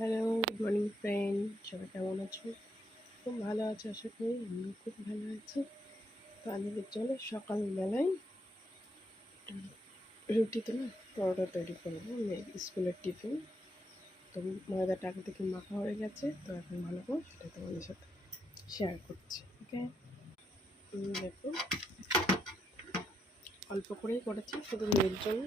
Hello, good morning friend. সবাই কেমন আছো? খুব ভালো আছো আশা করি। আমিও খুব ভালো আছি। তো আজকে চলো সকালবেলায় রুটিতে না পরোটা তৈরি করবো, মেয়ের স্কুলের টিফিন। তো ময়দাটা আগে থেকে মাখা হয়ে গেছে, তো এখন ভালো করে সেটা তোমাদের সাথে শেয়ার করছি। ওকে, দেখো অল্প করেই করেছি শুধু মেয়ের জন্য।